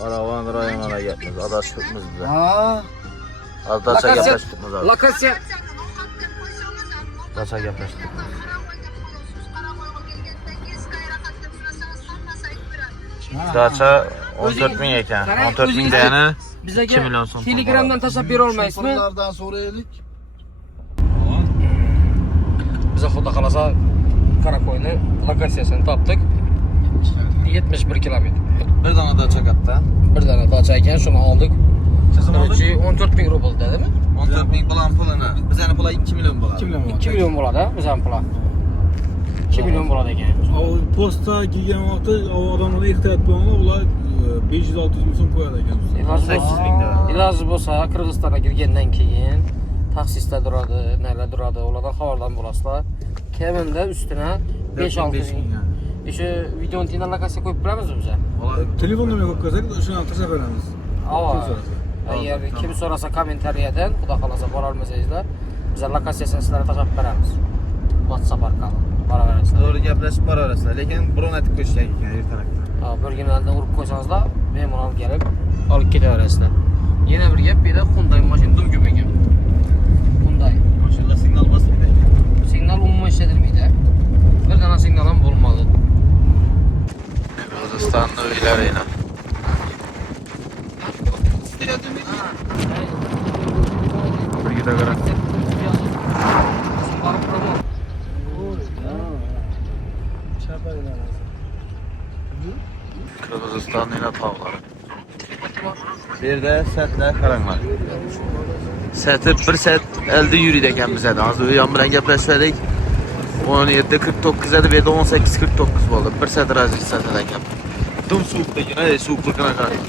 Karavan rayonuna gelmez. Adaşlıkımız bize. Ha. Adaşa yapıştıkımız abi. Lokasiya. Adaşa yapıştık. Daça 14 bin ekan. 14 bin deyəni 2 milyon so'm. Telegramdan tashlab bera olmaysizmi? Şoförlerden so'raylik. Bize xudo qalasa Karakoyni lokasiyasini topdik. 71 kilometr. Bir dana daça katta. Bir dana dacha ekan, shuni oldik. Sizin oldu? 14 bin rubl dedimi? 14 bin bulan pulini. Bizani pula 2 milyon bo'ladi. 2 milyon bo'ladi, bizning pul. 2 milyon bo'ladi ekan. O posta kelgan vaqtda odamlar ehtiyot bo'linglar, ular 500-600 ming so'm qo'yadi ekan. 18 bin lira. Iloji bo'lsa Qirg'izistonga kirgandan keyin taksisda turadi, nelar turadi, ulardan xabardan bo'lasizlar. Kemida ustuna 5-6 ming. O'sha videoni tindan lokasiya qo'yib bilamizmi biz? Telefon nomerini qo'yib qo'ysak, o'shani tashlab beramiz. Agar kim so'rasa kommentariyadan, xudo xolasa bora olmasangizlar, biz lokasiyasini sizlarga tashlab beramiz. WhatsApp orqali boraverasizlar. To'g'ri gaplashib boraverasizlar, lekin bron aytib qo'yishgan ekan ertalabdan. Bir kunlardan urib qo'ysangizlar, bemalol kelib olib ketaverasizlar. Yana bir gap, bu yerda Hyundai mashina dumgum ekan. Hyundai. Mashina signal bosmaydi. Signal umuman ishlatilmaydi. Bir dana signal ham bo'lmadi. Qirg'izistonning uylari yana. Birgida qarang. Qirg'izistonning yana tog'lari. Bu yerda satlar qaranglar. Satib 1 saat 50 yuriydi ekan bizda. Hozir u ham bilan gaplashdik. 17:49 edi, bu yerda 18:49 bo'ldi. 1 saat razlik satar ekan. Dum sovuqligini, sovuqligini qarang.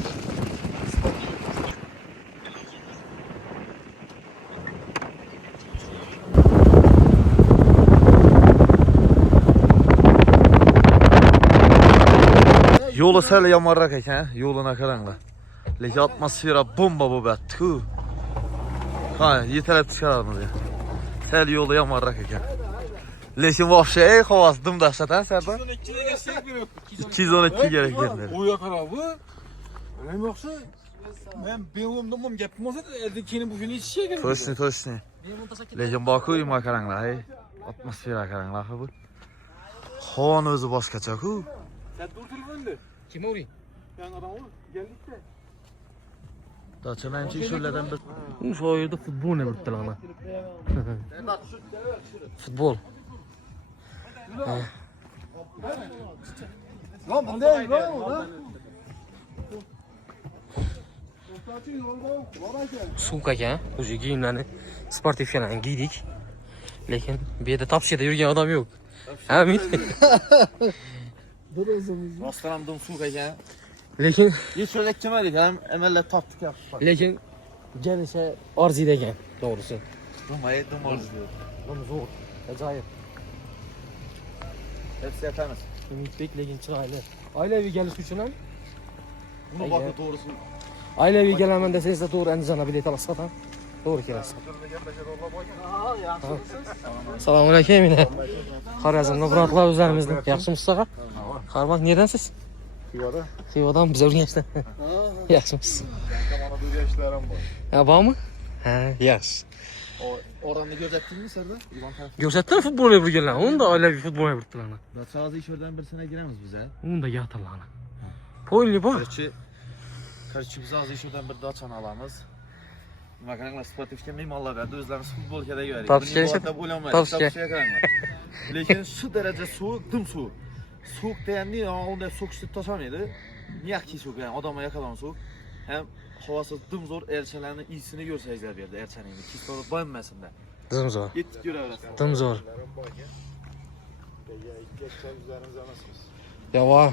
Yo'li sal yomonroq ekan, yo'lini qaranglar. Lekin atmosfera bomba bo'libdi. Ha, yetalab chiqaramiz. Sal yo'li yomonroq ekan. Lekin вообще havas dim dahshatan sarda. 212 kerak endi. O'ya qarab bu. Nima yo'qsa, men beomdimim gapim bo'lsa, endi keyin bu shuni ichish kerak. To'shni. Lekin Boku ima qaranglar, atmosfera qaranglar bu. Xon o'zi boshqacha-ku. Sen dur telefonda. Kim o'ring? Yan adam ol, geldikda. Dacha menchi shulardan bir Shu yerda futbol ne bitirlana. Futbol. Lan bunday lan. Sumka ekan, o'sha kiyimlarni sportivkalarni giydik. Lekin bu yerda topshida yurgan odam yo'q. Ha, Umid? Rostdan dim suv ekan. Lekin Hech yo'lak chimadik, ham amallar topdik yaxshi. lekin janicha arziydi ekan, to'g'risi. Dum arziydi. Buni zo'r, ajoyib. Hepsi yapamiz. Umidbek lekin chiroyli. Oilaviy kelish uchun ham Buni bakı to'g'risi. oilaviy kelaman desangizlar to'g'ri Andijonga bilet olasiz ham. To'g'ri kelasiz. Assalomu alaykum. Xorazmda birodlar o'zlarimizning yaxshimisiz tog'a? Qarmoq nedansiz? Xivada. Xivadan biz Urganchdan. Yaxshimisiz? Mana bu yaşlarım var. Ha, bormi? Ha, yaxshi. Oranni ko'rsatdingmi Sardar? Ko'rsatdim futbolga birgalar. Unda oilaviy futbolga birgalar. Dacha hozir ishlardan bir sene giramiz biz ha. Unda gatirlarni. Poyli bor. Qarshi biz hozir ishlardan bir dachani olamiz. Nima qaranglar, sportivga mehmonlar berdi, o'zlarimiz futbolkada yuvarik. Topishga. qaranglar. Lekin shu daraja sovuq, dim sovuq. Sovuq deganda unda so'kishni tashamaydi. Miyaqki sovuq, ya'ni odamga yaqalan sovuq. Ham havasi dim zo'r, elchalarning iyisini ko'rsangizlar bu yerda, elchaning kislorod bo'lmasin-da. Dim zo'r. Yetib ko'raverasiz. Dim zo'r. Ya va.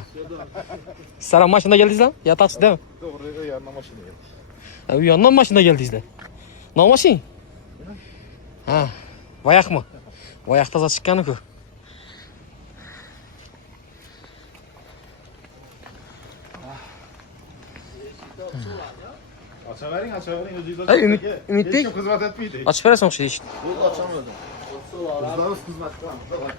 Sizlar mashinada keldingizlar? Ya taksidami? Doğru yanına maşına geldik. U yondan mashinada keldingizlar. Nomashin? Ha, voyaqmi? Voyaq toza chiqqan-ku. Açavering, özünüzü Ay, Umidbek. Hiç hizmet etmeydi. Ochib berasan o'sha eshik. Bu açamadım. Kızlarımız hizmet kılamız.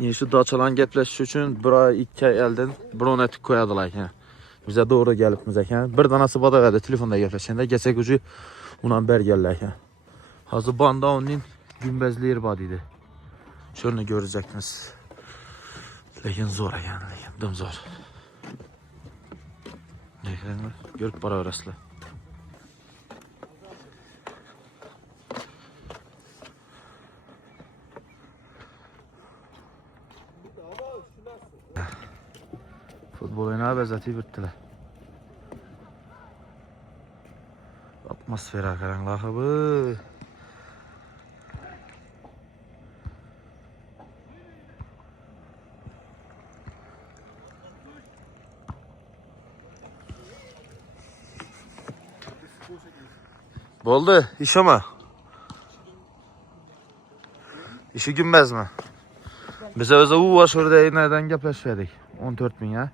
Yine şu daçalan gepleşiş üçün bura 2 elden bronetik koyadılar ekan. Bize doğru gelipmiz ekan. Bir danası bada verdi telefonda gepleşende. Geçek ucu ulan bergerler ekan. Hazır banda onun gümbezli var idi. Şunu göreceksiniz. Lekin zor ekan, lekin dım zor. Lekin görüp bara verasizlar. Futbol oynağı bezati bittiler. Atmosfera karanlığı bu. Boldu, iş ama. İşi günmez mi? Bize özel u var şurada nereden gepleşmedik. 14 bin ya.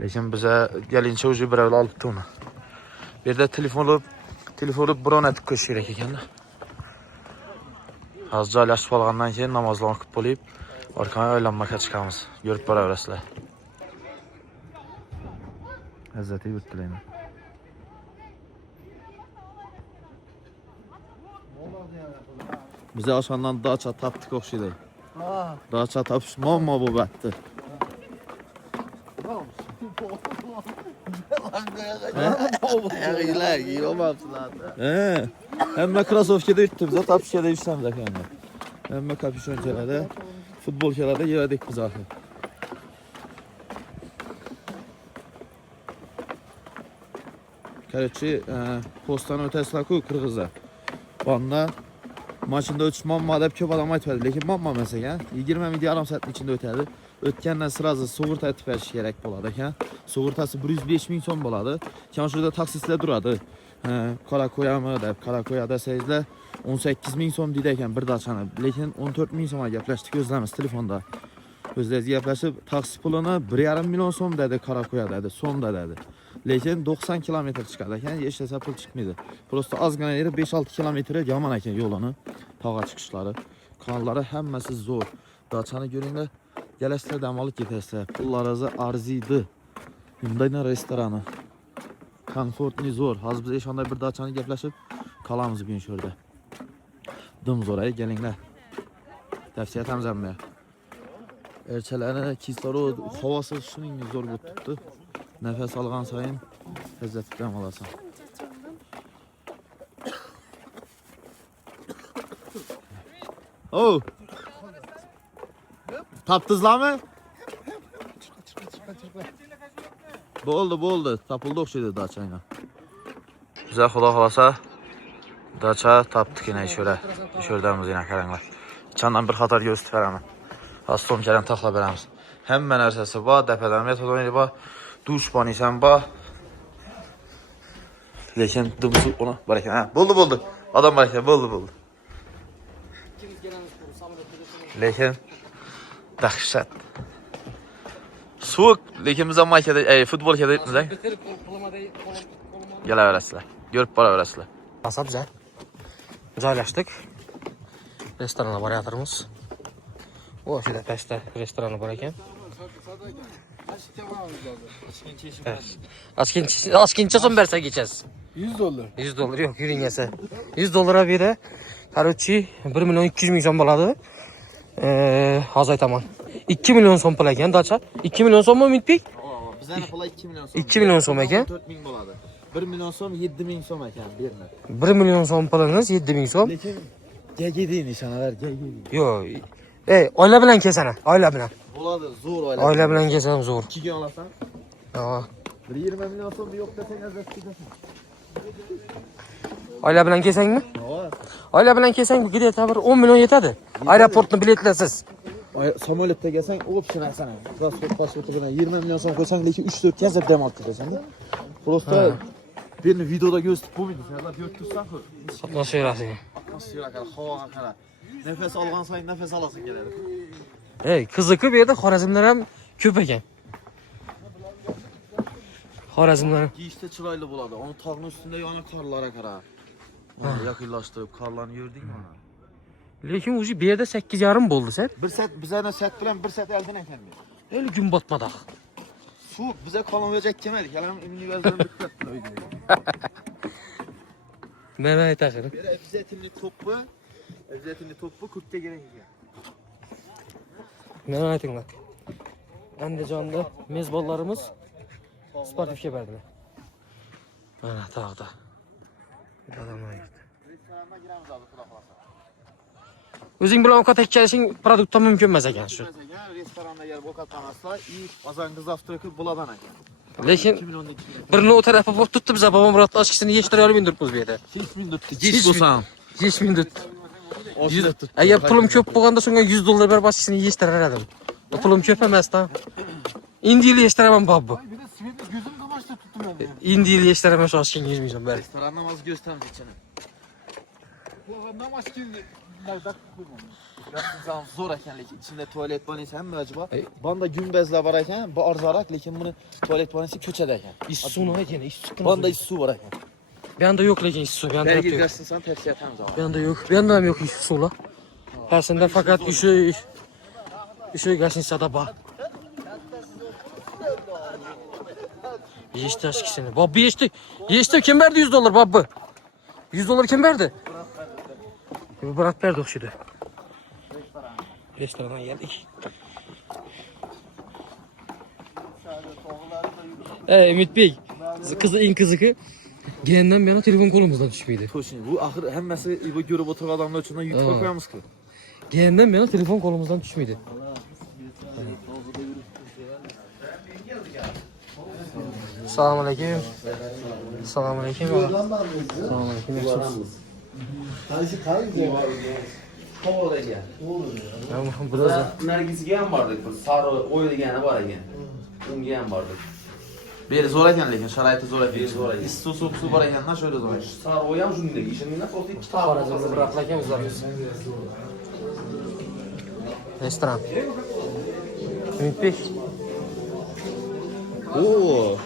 Lekin bize gelince ucu bir evle alıp onu. Bir de telefonu bronetik koşu gerek ekan da. Azca alaşıp alğandan keyin namazlarını okuyup bolayıp arkaya aylanmaka çıkamız. Görüp bara verasizlar. Lezzeti yurtdilayman. Bize aşağıdan daça taptık oxşaydı. Daça tapışmam mı bu bətti? Ayaklar giyiyormamsınlar. Hemme krasovkada yuttu bize tapışkada yutsam da kendi. Hemme kapüşon kelerde, futbol kelerde yedik biz ahı. Korоче, postdan ötesiler ku Kırgızlar. Banda maçında ötüşmam deb köp adam aytmadı. Lekin mamma mesela 20 milyon yarım saatin içinde ötedi. Ötkenden sırası sug'urta etib berish kerak bo'ladi ekan. Sug'urtasi 105 ming so'm bo'ladi. Keyin shurda taksistlar turadi. Qora qo'yami deb, qora qo'ya desangizlar 18 ming so'm deydi ekan bir dachani. Lekin 14 ming so'mga gaplashdik o'zlarimiz telefonda. O'zlaringiz gaplashib, taksi pulini 1,5 million so'm dedi, qora qo'ya dedi, so'mda dedi. Lekin 90 kilometr chiqadi ekan, hech narsa pul chiqmaydi. Prosta ozgina yeri 5-6 kilometr yomon ekan yo'lini, tog'a chiqishlari. Kanallari hammasi zo'r. Dachani ko'ringlar. Gelasizlar dam olib ketasizlar. Pullaringizni arziydi. Hyundai restorani. Komfortli zo'r. Hozir biz eshonda bir dachani gaplashib qolamiz bugun shu yerda. Dim zo'r, kelinglar. Tavsiya etamiz hamma. Erchalari kislorod havosi shuningdek zo'r bo'lib turibdi. Nafas olgan sayin lazzatdan olasan. Oh! Tapdingizlarmi? Bo'ldi. Tapıldı o'xshaydi dachanga. Bize xudo xolasa dacha tapdik yana sho'rdamiz yana qaranglar. Chandan bir xatar göstərib beraman. Astom gələn taxla beramiz. Həmmə narsasi bor, dəpədən metodoni bor, duş banisan bor. Lekin dımsı ona baraka. Ha, bo'ldi. Adam baraka, bo'ldi. Lekin dahshat. So'q, lekin biz makada, futbol kada etmiz. Kelaverasizlar. Görüp boraverasizlar. Asab güzel. Joylashdik. Restorana boryapmiz. O şurada pastda restoranı bor ekan. Askincha so'm bersa geçeceğiz. $100. $100 yok yürüyün yese. $100 biri. Короче 1 milyon 200 ming so'm bo'ladi. Hozir aytaman. 2 milyon so'm pul ekan dacha. 2 milyon so'mmi Umidbek? Bizning pul 2 milyon so'm. 2 milyon so'm ekan. 4 ming bo'ladi. 1 milyon so'm 7 ming so'm ekan berma. 1 milyon so'm pulingiz 7 ming so'm. Lekin gagedin ishonalar, gagedin. Yo'q. Oila bilan kelsana, oila bilan. Bo'ladi, zo'r oila. Oila bilan kelsam zo'r. 2 ga olasan? Ha. 20 milyon so'm yo'q desang azat ketasan. Oila bilan kelsangmi? Ha. Oila bilan kelsang bu где-то bir 10 milyon yetadi. Aeroportni biletlasiz. Samolyotda kelsang option asana. Transport pasporti bilan 20 milyon so'm qo'ysang, lekin 3-4 kez dam olib ketasan-da. Prosta beni videoda gösterib bo'lmaydi. Sizlar ko'rib tursan-ku. Atmosferasi. Atmosfera qara, havoga qara. Nafas olgan sayin nafas olasan keladi. Qiziqib bu yerda Xorazmlar ham ko'p ekan. Xorazmlar. Giyishda chiroyli bo'ladi. Onu tog'ning ustida yana qorlarga qara. Mana yaqinlashtirib qorlarni yordingmi? Lekin uji bu yerda 8,5 bo'ldi sen. Bir set bizden set bilen bir set elden eken mi? Hali gün batmadak. Su bize kalın verecek kemedik. Yalan ümini gözlerini büklettin öyle. Mene aytaqırım. Bir efizetimli topu kurtya gerek ya. Mene aytinglar. Andijonda mezbonlarimiz sportifga berdilar. Mana tog'da. Adamlar yurdi. Restoranda giremiz abi kulaklarsa. O'zing bilan ovqat ekkalishing produktdan mumkin emas ekan shu. Restoranda yer bokat tanasla iyi azangı zavtrakı buladan eken. Lekin 2012 birini o tarafa bo'lib tutdi, biz babam Muratni ochkisini yechtirib olmaydirmiz bu yerda. 5 minut tuttu. Geç bulsam. 5 minut. Agar pulim ko'p bo'lganda so'nga 100 dollar berib ochkisini yechtirar edim. Pulim ko'p emasdan. Endi yil yechtiraman babbu. Bir de sivri gözüm kamaştı tuttum ben. Endi yil yechtiraman shu ochkini 100 milyon ber. Restoranda namaz göstermiş içine. Bu namaz gibi nerede koymam. Yaptığın zor eken lekin içinde tuvalet banisi hem mi acaba? Banda gümbezler var eken bu arzarak lekin bunu tuvalet banisi köçede eken. Issuni ekan, issu. Banda su var eken. Bu yoqda yo'q lekin issu, bu yoqda Belki yo'q. dersin sen tepsi yatamiz abi. Bu yoqda yo'q. Bu yoqda ham yo'q issular. Aslında fakat işe gasinchada bor. Yechdi ochkisini. Babbu yechdi. Yechdi, kim berdi 100 dollar babbu? 100 dollar kim berdi? Bu Murat berdi o'xshaydi. Restorandan geldik. Ümit Bey, kızı en kızıkı gelenden bir yana telefon kolumuzdan düşmeydi. Toşun bu ahır hem mesela bu görüp oturan adamlar için YouTube koyamız ki. Gelenden bir yana telefon kolumuzdan düşmeydi. Selamünaleyküm. Selamünaleyküm. Selamünaleyküm. Biraz Nergizga ham bordik, bir sari o'y degani bor ekan. Unga ham bordik. Bir zor eken lekin şaraiti zor eken. Zor eken. İstu su var eken na şöyle zor eken. Sari o'y ham shunday. Ishimdan просто ikki ta Xorazmda bir aqlakamız var biz. Restoran. Ümit Bey. Oo.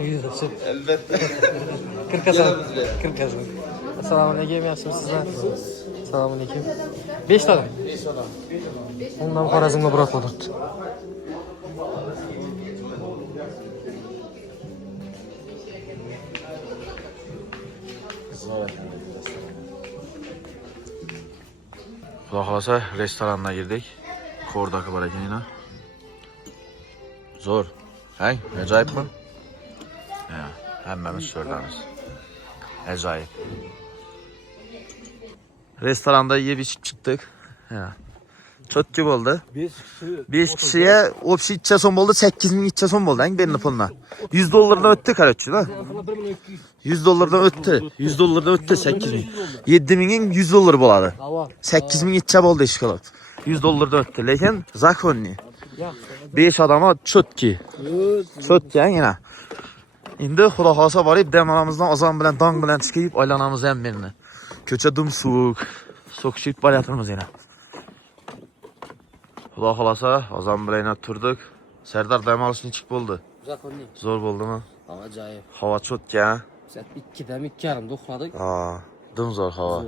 Yürüsün. Elbette. 40 kazan. 40 kazan. Selamünaleyküm, yaxshimisiz sizlar? Selamünaleyküm. 5 tane. 5 tane. Ondan Xorazmga biroq o'tirdi. Xudo xolasa restoranga girdik. Ko'rdagi bor ekan yana. Zo'r. Hang, ajoyibmi? Ha, hammamiz sho'rdamiz. Ajoyib. Restoranda yeb ichib chiqdik. Ha. Chotki bo'ldi. 5 kishiga общий 2 so'm bo'ldi, 8000 so'm bo'ldi, ang berni pulni. 100 dollardan o'tdi, qarachchi, da. 100 dollardan o'tdi. 100 dollardan o'tdi 8000. 7000 100 dollar bo'ladi. 8000 bo'ldi ish qilib. 100 dollardan o'tdi, lekin zakonni. 5 odamga chotki. Chotki yana. Endi xudo xolasa borib damalamizdan ozon bilan dong bilan chiqib aylanamiz ham menni. Ko'cha dumsuq. So'kishib boryapmiz yana. Xudo xolasa ozon bilan turdik. Sardar dam olishni chiqib bo'ldi. Zakonni. Zo'r bo'ldimi? Ajoyib. Havo chotki, ha? Saat 2dan 2:30 da uxladik. Ha, dumzo'r havo.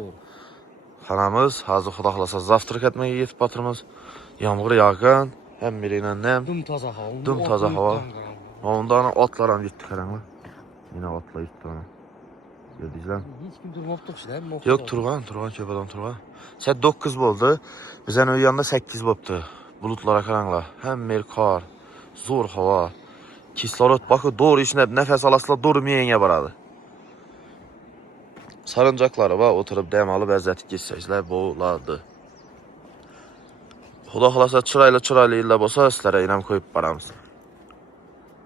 Xonamiz hozir xudo xolasa zavtrak etmaga yetib o'tirmiz. Yomg'ir yog'gan, ham birinanam. Dum toza havo. Dum toza havo. Ondan otlar ham yetdi qaranglar. Yine otlar yetdi ana. Gördingizlar? Hech kim turmoqda o'xshaydi. Yo'q, turgan ko'p odam turgan. Saat 9 bo'ldi. Bizning uy yonida 8 bo'pti. Bulutlara qaranglar. Hamma qor. Zo'r havo. Kislorod bakı doğru ishlab, nafas olasizlar, doğru miyanga boradi. Sarinjoqlari va o'tirib dam olib azatib ketsangizlar bo'ladi. Xudo xolasa chiroyli yillar bo'lsa, sizlarga inam qo'yib boramiz.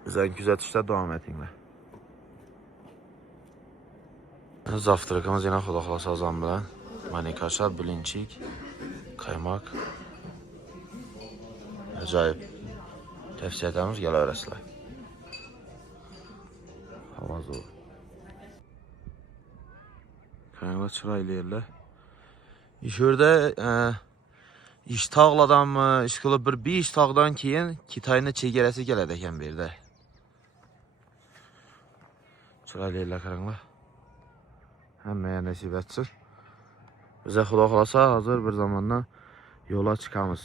Bizani kuzatishda davom etinglar. Zavtrakimiz yana xudo xolasa ozon bilan manikasha, bilinchik, qaymoq. Ajoyib. Tavsiya etamiz, kelaverasizlar. Havo zo'r. Qaranglar, chiroyli yerlar. Ishurda ish tog'ladanmi, ish qilib bir 5 tog'dan keyin Xitoyning chegarasi keladi ekan bu yerda. Chiroyli yerlar qaranglar. Hammaga nasib etsin. Bize xudo xolasa hozir bir zamondan yo'lga chiqamiz.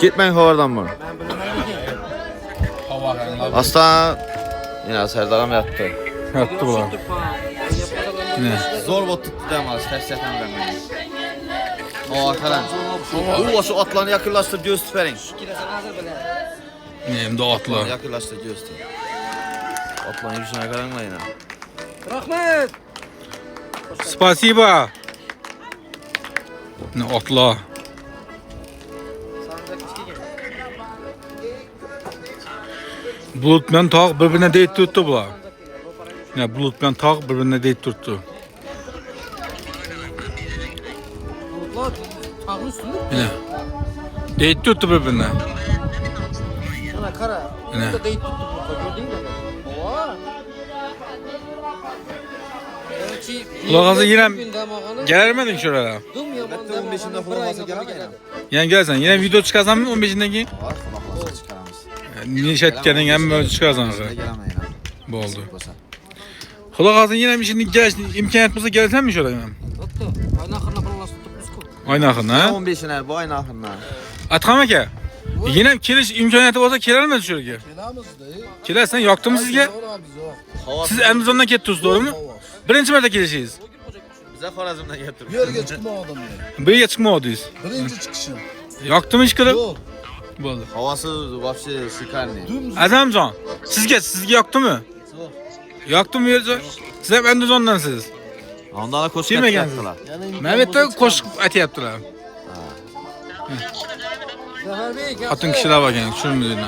Gitmeyin havardan bana. Aslan yine Serdar'ım yattı. Yattı bu. Zor bot tuttu demez, xəssiyyətən verməyin. O arkadan. O şu atlarını yakınlaştır, göz tüpərin. Neyim de atla. Yakınlaştır, göz tüpərin. Atlarını yürüyüşünə qaranla yine. Rahmet. Spasiba. Ne atla. Bulut bilen tağ birbirine deyip tuttu bular. Ne bulut bilen tağ birbirine deyip tuttu. Bulutlar tağın üstünde. Yine. Deyip tuttu birbirine. Ana kara. Ne? Burada deyip tuttu bulutlar gördün mü? Oha. Kulağınızı yine gelemedin şuraya. Hatta 15'inde xulaqası gələməyəm. Yani gelsen yine video çıkarsan mı 15'indeki? Var, xulaqası çıxaramız. Niş etkenin hem böyle çıkarsan. Gələməyəm. Bu oldu. Kulağınızı yine bir şimdi gel imkaniyet mısın gelsen mi şuraya? Hatta ayın axırına falan tuttuk biz koy. Aynı akın ha? 15'ine, bu ayın axırına. Atxama ki. Yine kiriş imkaniyeti olsa kirelmez şuraya. Kilersen yaktı mı sizge? Siz Endizon'dan gittiniz doğru mu? Birinci mərdə girişiyiz. Bizə Xorazmdan gətirib. Bir yerə çıxmadım mən. Bir yerə çıxmadınız. Birinci çıxışım. Yaktı mı işkırıb? Yox. Bu oldu. Havası vəbşi şikarni. Azamcan, sizge yaktı mı? Yaktı mı yerce? Siz hep Endizon'dansınız. Ondan da koşu Kim yaptılar. Mehmet de koşup eti yaptılar. Zafer Bey gel. Atın kişiler var yani, şunun müdürüne.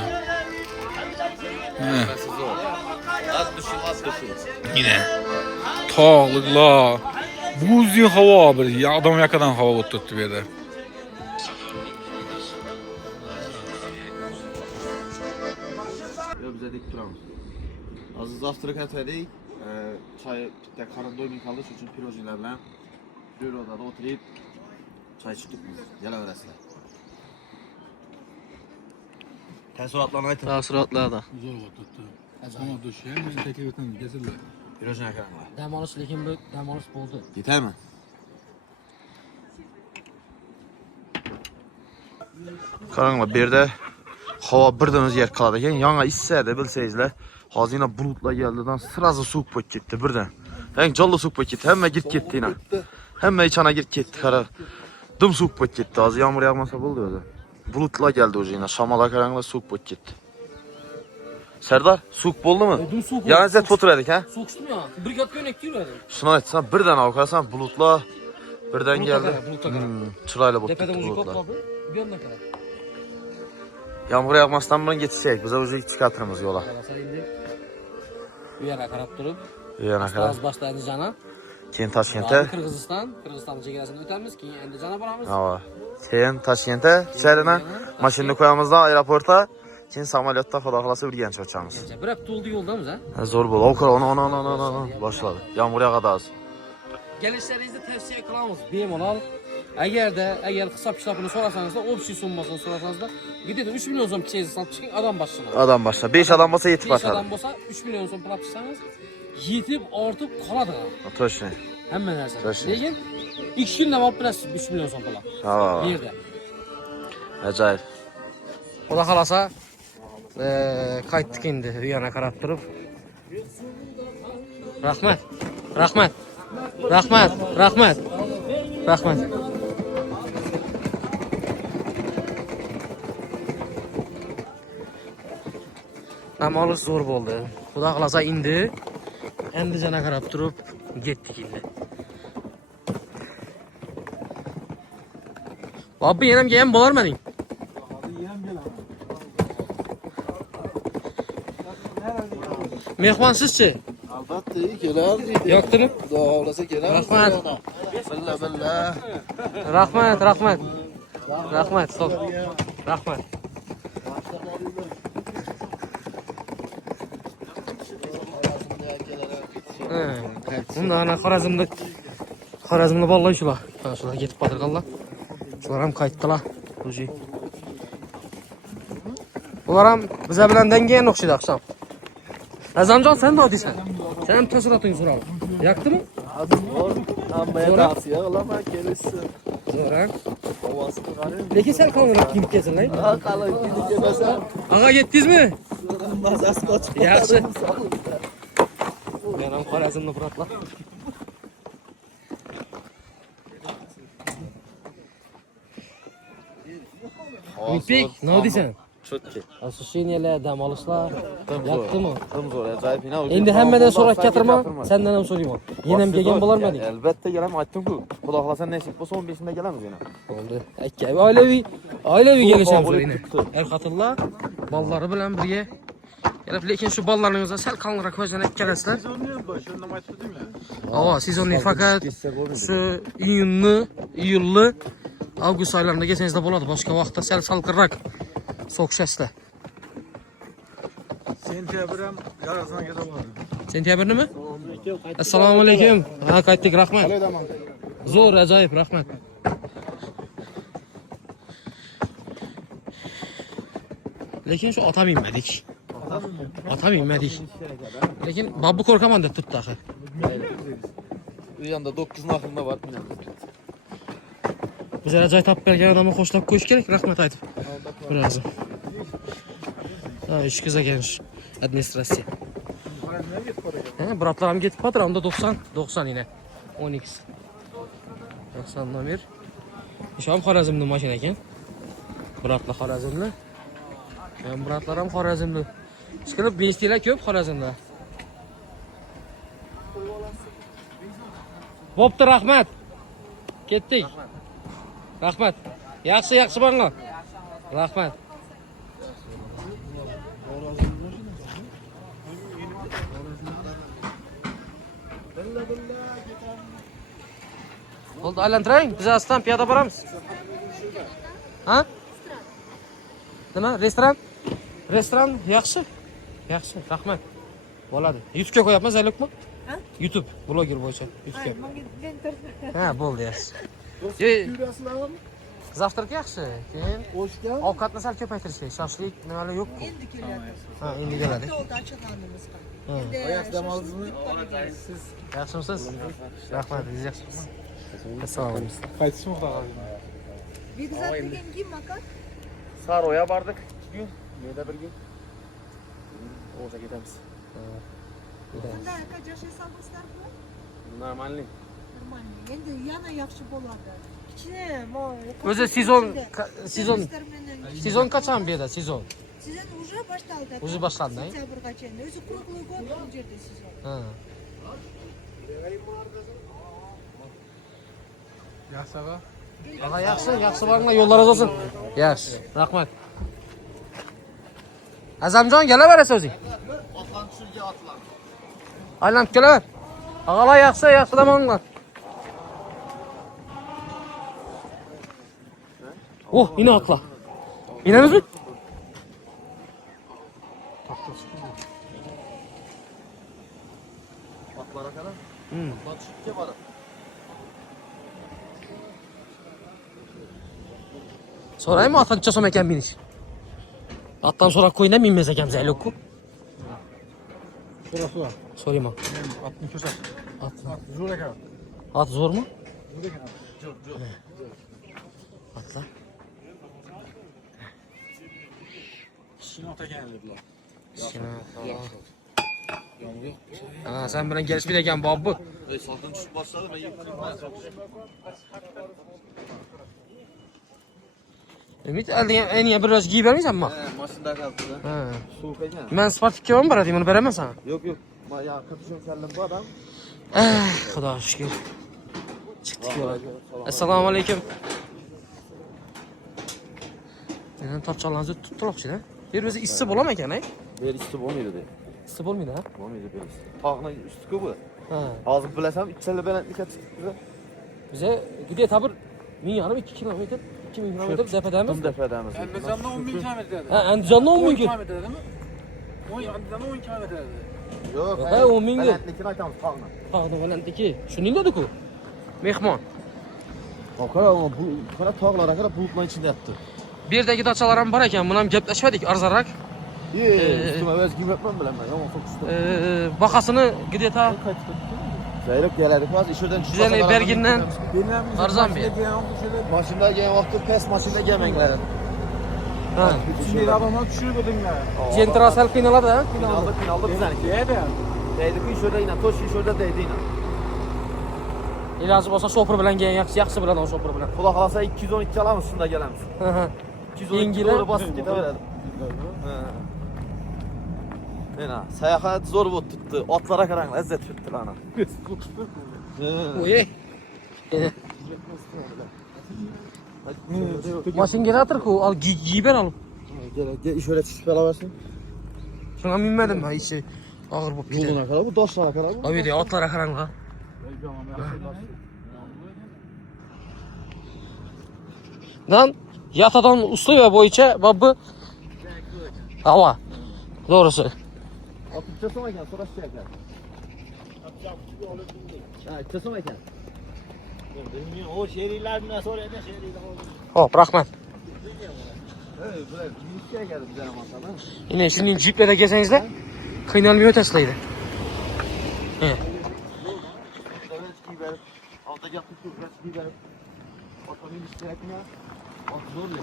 Az düşün, az düşün. Yine. Tağlıkla. Buzlu hava bir. Ya adam yakadan hava tuttu bir yerde. Yo, bizə dik duramız. Az zavtraq etdik. Çay bitdə qarın doymun qaldı, şu üçün pirojinlərlə bir odada oturub çay içdik biz. Gələ verəsilər. Təəssüratlarını aytın. Təəssüratlar da. Zor tuttu. Sana düşüyor, ben teklif etmem. Kesinlikle. Pirojin əkrəmlər. Dəm alış lekin bu dəm alış oldu. Yetərmi? Qaranqla birdə hava birdən öz yer qaladı. Yəni yana hissədə bilsəydilər, hazır yenə bulutla gəldidən sırazı soğuk boy getdi birdən. Yəni callı soğuk boy getdi. Həmmə git getdi yenə. Həmmə içana git getdi qara. Dım soğuk boy getdi. Az yağmur yağmasa buldu öyle. Bulutla gəldi o yenə. Şamala qaranqla soğuk boy getdi. Serdar, soğuk oldu mu? Düm soğuk. Yəni zət oturaydık ha? Soğuştum ya. Brigad yönek diyor. Şuna etsən birdən avqasan bulutla birdən gəldi. Bulutla qara. Çırayla bot Tepede getdi müzik bulutla. yok abi. Bir yandan kadar. Yağmur yağmasından buradan geçecek. Bize уже çıkartırımız yola. Sen indi. Bir yana karab durup. Yana kadar. Az başta Endican'a. Keyin Taşkent'e. Kırgızistan'ın çekiresini ötemiz ki Endican'a varamız. Hava. Keyin Taşkent'e içerine maşını koyamız da aeroporta. Keyin samolyotta xudo xolasa bir genç uçağımız. Bir hafta oldu yoldamız ha. Zor bol. Onu başladı. Yağmur yağadı az. Gelişlerinizde tavsiye kılamız. Bemalol. Eğer hesap kitabını sorarsanız da opsiyon sunmasını sorarsanız da gidin 3 milyon son çeyiz satıp çıkın adam başına. Adam başına. 5 adam olsa yetip 5 atar. adam olsa 3 milyon son pulap çıksanız yetip artıp kaladı. Toşne. Hemen dersen. Точно. Lekin 2 günde var biraz 3 milyon son pulap. Hava. Bir yerde. Acayip. Ola kalasa kayıttık indi uyana karab durup. Rahmet. Rahmet. Rahmet. Rahmet. Rahmet. Nam alış zor oldu. Xudo xolasa indi. Endicana qarab turib getdik indi. Abi yenəm gələn bolarmadın? Mehmansızçı? Albatta kelardik. Yo'qdirib? Xudo xolasa kelamiz. Rahmat. Billa. Rahmat, rahmat. Rahmat, stop. Rahmat. Bunda ana Xorazmda vallahi şular. Ha şular getib qoldirganlar. Şular ham qaytdilar. O'zi. Bular ham bize bilan dangagan o'xshaydi oqshom. Azamjon sen nima deysan? Sen ham taassuroting so'rab. Yoqdimi? Hammaya tavsiye qilaman kelishsin. Zo'r. Havosini qarang. Lekin sal qalınroq kiyib kelsinlar. Ha, qalin kiyib kelasan. Ağa yetdingizmi? Mazasi qochib Yaxshi. Men ham Xorazmni buratlar. Umidbek, nima deysan? Chotki. Asusheniyalar, dam olishlar yoqdimi? Kim zo'r, ajoyib ina. Endi hammadan so'rab gatirma, sendan ham so'rayman. Yana ham kelgan bo'larmiding? Albatta kelaman, aytdim-ku. Xudo xolasa nasib bo'lsa 15-da kelamiz yana. Bo'ldi. Akka, oilaviy kelishamiz yana. Er-xotinlar bolalari bilan birga kelib, lekin shu bolalaringizdan sal qalinroq ko'zdan kelasizlar. Ava, sezonni faqat shu iyulni, avgust oylarida kelsangiz bo'ladi. Boshqa vaqtda sal salqinroq so'kishasizlar. Sentyabr ham yarasına keta bo'ladi. Sentyabr nima? Assalomu alaykum. Ha, qaytdik, rahmat. Zo'r, ajoyib, rahmat. Lekin shu otam inmadik. Lekin babbu qo'rqaman deb turibdi axir. U yanda 9 nafirda bor. Bizlarga joy topib bergan odamni xo'shlab qo'yish kerak, rahmat aytib. Biroz. Ha, ish ekan administratsiya. Ha, bratlar ham ketib qoldi, unda 90 yine. 12. 90 nomer. Ish ham Xorazmning mashina ekan. Bratlar Xorazmli. Men bratlar ham Xorazmli. Chiqib bestilar ko'p Xorazmda. Bo'pti, rahmat. Ketdik. Rahmat. Yaxshi bo'linglar. Rahmat. Bo'ldi, aylantiring. Biz aslan piyoda boramiz. Ha? Nima? Restoran yaxshi. Yaxshi, rahmat. Bo'ladi. YouTube'ga qo'yapmiz, Zaylokmi? Ha? YouTube bloger bo'yicha. YouTube'ga. Ha, bo'ldi, yaxshi. Zavtrak yaxshi. Keyin ovqatni sal ko'paytirish kerak. Shoshlik nimalar yo'q-ku. Endi keladi. Ha, endi keladi. Yo'lda chiqqanimiz ham. Siz yaxshimisiz? Rahmat, siz yaxshimisiz? Assalomu alaykum. Qaytishmi xudo xohlasa. Bekzat degan kim aka? Saroya bordik 2 kun, menda 1 kun. O'sha ketamiz. Qanday aka yashaysanmizlarmi? Normalniy. Normalniy. Endi yana yaxshi bo'ladi. Kichkina O'zi sezon qachon beradi sezon? Sizin уже başladı. Уже başlandı. Sentyabrgacha. O'zi kruglый gод bu yerda sezon. Ha. Yaxshi ağa. Ağa yaxshi bo'linglar, yo'llaringiz olsin. Yaxshi, rahmat. Azamjon, kelaverasiz o'zing. Aylanib kelaver. Ağalar yaxshi demanglar. Oh, yine atla. İnemiz mi? Atlara kadar. Atlar çıkınca var. Sorayım mı atan çasam eken biniş? Attan sonra koyuna minmez eken Zeylokku. Şurası var. Sorayım ha. Atın köşe. At. Zor ekan. At zor mu? Zor ekan. Yok. Atla. Sinop ekan dedilar. Ha, sen bilen gelişmedi eken babbu. Salkın çıkıp başladı ben yıkayım. Ümit en iyi biraz giy vermeyeceğim mi? Maşında kaldı. Ha. Soğuk ekan. Ben Spartik'e var mı aradayım onu veremem sana? Yok. Ya katışım keldim bu adam. Xudo şükür. Çıktık yola. Assalomu alaykum. Sizin topçalarınızı tutturuqchi da. Bir o'zi issiq bo'ladimi ekan, ay? Beri üstü olmuyordu de. Issiq bo'lmaydi, ha? Olmuyordu beri. Tağına üstü bu. Ha. Ağzı bilesem 2 sene ben etlik çıktı. Bize gidiyor tabir 1000 yarım 2 kilometre 2000 kilometre zepedemiz. Tüm defedemiz. Andijondan 10 bin kilometre dedi. Ha, Andijondan 10 bin kilometre dedi mi? Andijondan 10 kilometre dedi. Yo'q. Ha, 10 ming deb. Balandlikini aytamiz, qolma. Tog'ni balandligi. Shuni dedi-ku. Mehmon. Qara, bu qara tog'lar aka bulutlar ichida yotdi. Bu yerdagi dachalar ham bor ekan. Buni ham gaplashmadik, arzonroq. Üstüme bez giymetmem bilemem ama fokusda. Bahasini где-то Zayrab geledik az işörden biz yani Bergin'den arzon bir. Maşında gelgen vakti pes maşında gelmengler. Ha. Şimdi adamlar düşürüp ödünler. Jentrasel qiynaladi, ha? Finalda bizaniki. Deydi ki işörde yine, toş işörde deydi yine. Iloji bo'lsa shopir bilan gelgan yaxshi biladi, o shopir bilan. Kula kalasa 212 alamiz, şunda gelemiz. Ha ha. 212 doğru basıp gideverelim. Mena, sayahat zor bot tuttu. Otlara karan lezzet tuttu ana. Oy. Maşin gelatir-ku, al giyber alıp. Gel şöyle çift bela versin. Şuna minmedim ben işi. Ağır bu pide. Yoluna kadar bu daşlara kadar bu. Abi de atlara karan la. Lan yatadan usluyla boyunca babı hava. Doğrusu. Atacağız ama gel sonra şey gel. Ha, atacağız ama gel. O şehirlerden sonra ne şehirler oldu? Hop rahmet. Evet, böyle bir şey geldi bize masada. Yine şunun jiple de gezeniz de kıynalmıyor Tesla'ydı. He. Evet, giber. Altta yaptık, giber. Otomobil iştirakına. Zorlu.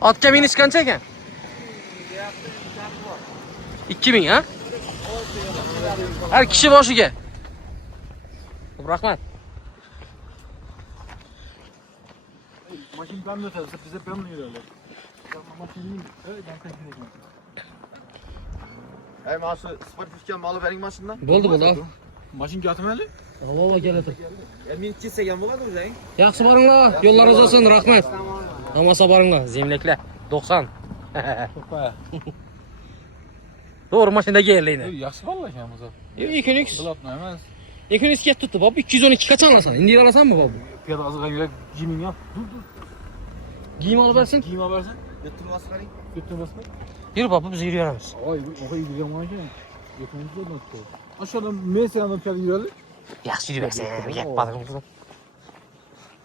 At kemiğiniz kança eken? 2000 ha? Her kişi başı gel. Rahmet. Maşin ben de öterse bize ben mi yürüyorlar? Maşin evet ben tek gideceğim. Hey maaşı sıfır fişken malı verin maşından. Oldu al. Maşin götürmeli? Allah geledir. Emin gitse gel болады mı sen? Yaxşı barınlar. Yollarınız olsun rahmet. Amasa barınlar. Zemlekler. 90. Doğru maşında geldi. Yaxşı vallahi yalnız. İkiniz. Bulatma emez. İkiniz get tuttu baba. 212 kaç alasan? İndir alasan mı baba? Piyada azığa göre giyimin yap. Dur. Giyim alıversin. Giyim habersin. Götürmez verin. Götürmez mi? Yürü baba biz yürüyoruz. Ay o iyi bir zaman ki. Götürmez de nasıl? Aşağıdan Mesia'nın piyada yürüyorlar. Yaxşı yürüyorsun. Gel bakalım buradan.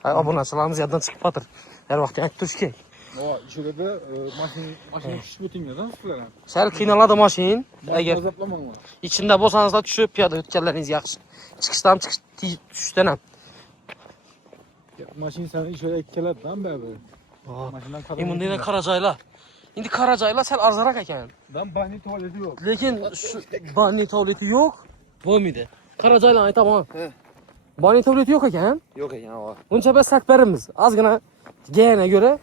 Ay abunaçılarımız yerden çıkıp batır. Her vakti ayıp tuş ki. O şöyle de maşin kişi bütün yerden sıkılar. Sel kıynaladı maşin. Eğer Gazaplama mı? içinde bolsanız da düşüp piyada ötkerleriniz yaxşı. Çıkıştan düşüşten hem. Maşin seni şöyle ekkeler lan be abi. Maşinden kadar. Emin de Karacayla. İndi Karacayla sel arzarak eken. Ben bani tuvaleti yok. Lekin şu bani tuvaleti yok. Bu mıydı? Karacayla ay tamam. He. Bani tuvaleti yok eken. Yok ya var. Bunca biz sak verimiz. Azgına gene göre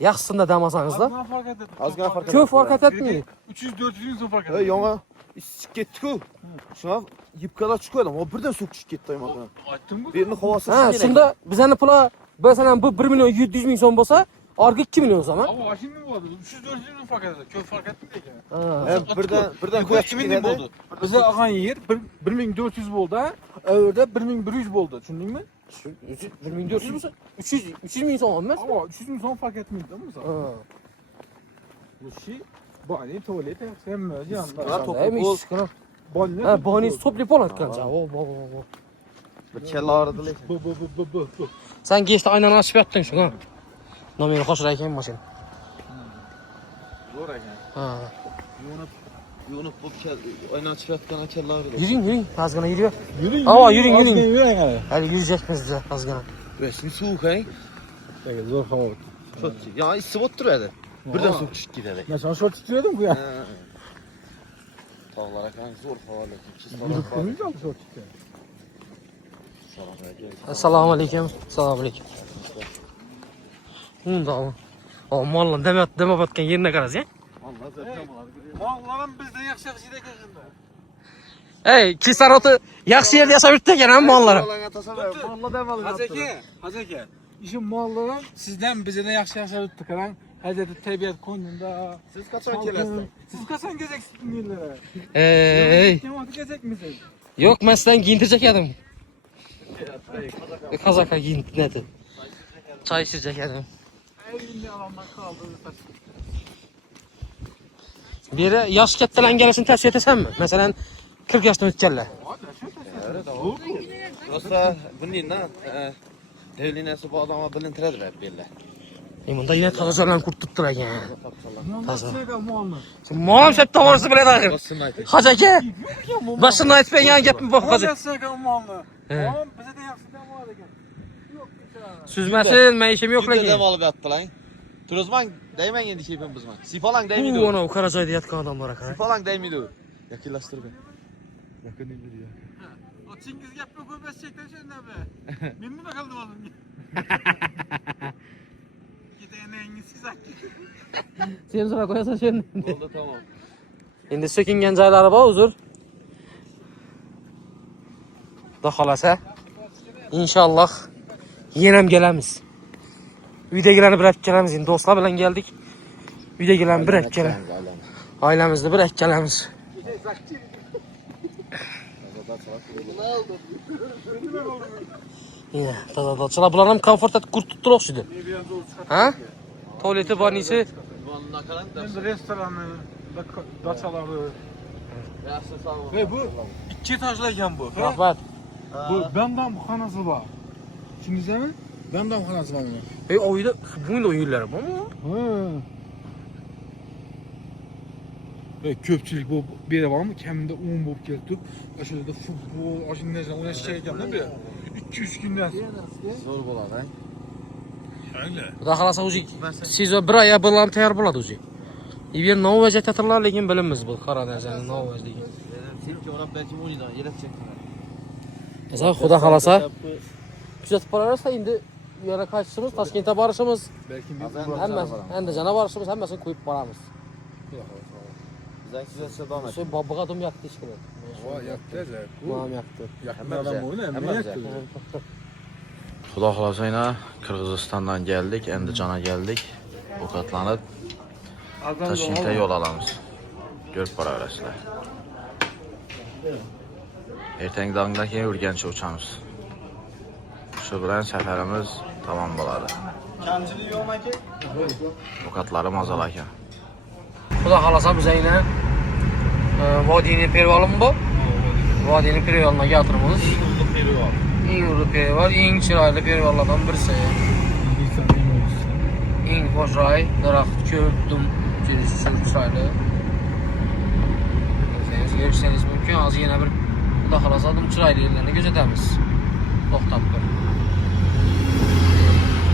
yaxşısını da damasanız da. Azgına fark ettim. Azgına fark Köp fark etmiyor. 300-400 insan fark Hey ettim. yana gittik o. Şuna yıpkala çıkıyordum. O birden söküşüp gitti aymak. Açtın mı? Birini havası Ha, şunda bizden pula mesela bu 1 milyon 700 bin son bolsa argı 2 milyon o zaman. Ama maşin mi bu adı? 300-400 insan fark ettim. Köp fark ettim diye. Ha. Birden Bu emin mi oldu? Bize ağan yer 1400 oldu ha. Öyle 1100 oldu. Düşündün mü? 1400 mü? 300 bin son olmaz. Ama 300 insan fark etmedi değil mi sen? Ha. Bu şey bani tuvalete sen mi? Ya, Yanında. top- Hem iş çıkına. Bani. Ha, bahane toplayıp olat kanca. O. Bir kelle ağrıdı lan. Bu. Sen geçti aynen açıp yattın şuna. Nomeri hoşrayken maşın. Zor ya. Ha. Yonup bu ayna çıkartkan kelle ağrıdı. Yürüyün. Azgına yürüyor. Yürüyün. Aa, yürüyün. Yürüyün yani. Hadi yürüyeceksiniz bize azgına. Resmi soğuk hey. Peki zor hava. Çok ya isivot durardı. Birden söküşüp giderdi. Ben sana şort tutuyordum bu ya. Tavlara kan zor havalı. Yürüp koyunca aldı şort tutuyor. Assalamu aleyküm. Assalamu aleyküm. Bunda o. O mallan deme batkan yerine karaz ya. Allah zaten Mallarım bizde yaxşı yaxşı da gözünde. Hey, kisarotu yaxşı yerde yaşap yurtken hem mallara. Vallahi devam Hazake. İşin mallarım sizden bize de yaxşı yaxşı tuttuk lan. Hazreti Tabiat koynunda. Siz kaçan kelesiniz? Siz kaçan gezeceksiniz yerlere? Hey. Kim gezecek misin? Yok ben sizden giyintirecek adam. Kazaka giyintirdi. Çay içecek adam. Evinde alandan kaldı. Biri yaş kattalan gelişini tavsiye etsem mi? Mesela 40 yaşdan o'tganlar. Dostlar, bunun ne? Devlinesi bu adama bilintiredi ver belli. Bunda yine tazalarla kurt tuttular yani. Taza. Muam sen doğrusu bile dağım. Basın aytı. Hacı aka. Başını aytpen yani gap mi bu hacı? Süzmesin, ben işim yok Gidelim lakin. alıp yattı lan. Turuzman değmen yendi keyfim buzman. Sipalan değmiydi Bu o. ona o Karacay'da yatkan adam var akara. Sipalan değmiydi o. Yakınlaştır be. Yakın indir ya. O Çingiz yapma köpes çekten şimdi abi. Memnun kaldım oğlum. Gidene engisiz akki. Sen sonra koyarsan şimdi. Oldu tamam. Endi sökingen joylari bor uzr. Xudo xolasa inshaalloh yana ham kelamiz. Uydagilarni bir aytib kelamiz. Endi do'stlar bilan keldik. Uydagilarni bir aytib kelamiz. Oilamizni bir aytib kelamiz. Ya, tazadochilar bular ham komfortda kurt tutib o'xshaydi. Ha? Tualeti bor nisi? Endi restoranı, daçaları. Bu iki etajlı bu. Rahmat. Bu bandamxonasi bor. Tushundingizmi? Bandamxonasi bor buni. Oyda bunday o'yinlar bormi? Ko'pchilik bu beri bormi? Kamida 10 bo'lib keldi. O'sha yerda futbol, o'shanday o'ynash kerak ekanda bu. 2-3 kundan. Zor bo'ladi, ha. Ayni. Xudo xolasa o'zi sizga bir oy bilan tayyor bo'ladi o'zi. Ev nov vaziyatlar lekin bilamiz bu qora narsani nov vaziyatga. Senki orab belki 10 yildan yeletecek. Mesela Xudo xolasa kuzatib borarsa endi yana qaytishimiz, Toshkentga borishimiz, Belki hammasi, Andijona borishimiz hammasini qo'yib boramiz. Bizden kuzatsa devam et. Shu bobbaga dum yoqdi ish qilib. Voy, yaptı. Muam yoqdi. Yaqin adam o'yna, men yaptı. Xudo xolasa yana Qirg'izistondan geldik, Andijonga geldik. Ovqatlanib Toshkentga yo'l olamiz. Ko'rib boraverasizlar. Ertangi dongdan keyin Urganchga uchamiz. Shu bilan safarimiz tamom bo'ladi. Kamchilik yo'qmi aka? Ovqatlari mazali ekan. Xudo xolasa biz yine vodiyning pervolimi bor. Vodiyning pervolini gatiramiz. Eng ulug' pervol, eng chiroyli pervollardan birisi. Eng xo'shoy, daraxt ko'p, dum, juda chiroyli. Siz ko'rishingiz mumkin. Hozir yana bir Xudo xolasa dum chiroyli yerlarni ko'rsatamiz. To'xtab tur.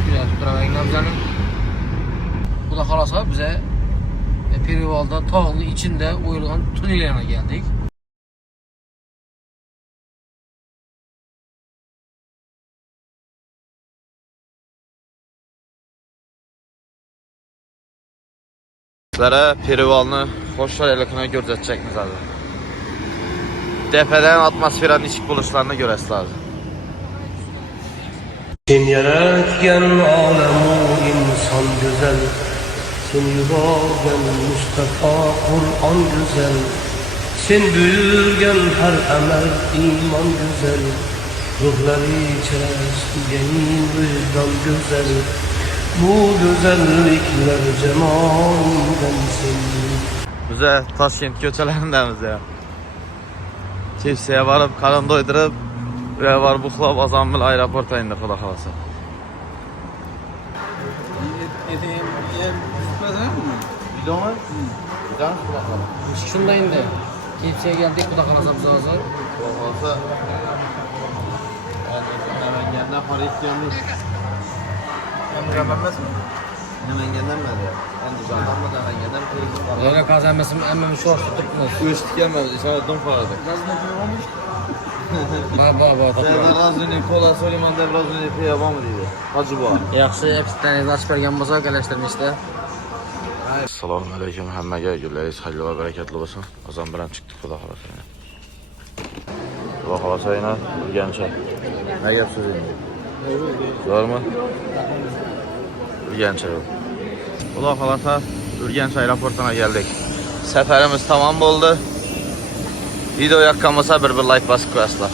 Kuzatib turavering bizning. Xudo xolasa bize Perivalda tağın içinde oyulgan tunellerine geldik. Sizlere Perivalni xo'shlaylikini ko'rsatacakmiz hozir. Tepadan atmosferaning ichki bo'lishlarini ko'rasiz hozir. Sen yaratgan olamu inson güzel. Sen yuborgan Mustafa Qur'on güzel. Sen buyurgan her amel iman güzel. Ruhları içerisinde vicdan güzel. Bu güzellikler cemalinden senin. Bize Toshkent ko'chalaridamiz ya. Chipsiga borib, qarin doydirib, ve var buxlab Azambil aeroportga endi xudo xolasa. Shunda endi kechga keldik, Xudo xolasa biz hozir. Olsa Namangandan Xarit gelmiş. Namangandan emasmi? Namangandan mı ya? Andijondan mı Namangandan mı? Öyle kazanmasın hemen şu orta tutmuş. Uyuştu gelmez. İnşallah don faladı. Baba Sen de Razuni kola Soliman da Razuni piya var mı diyor. Hacı bu. yaxshi hepsinden izlash bergan bo'lsa, kelishtirmishdi. Assalomu alaykum hammaga, kunlaringiz xayr va barakatli bo'lsin. Azam bilan chiqdik xudo xolasa. Xudo xolasa yana Urgancha. Ne gap so'z endi? Zo'rmi? Urgancha. Xudo xolasa Urgancha aeroportiga keldik. Safarimiz tamom bo'ldi. Video yoqqan bo'lsa bir like bosib qo'yasizlar.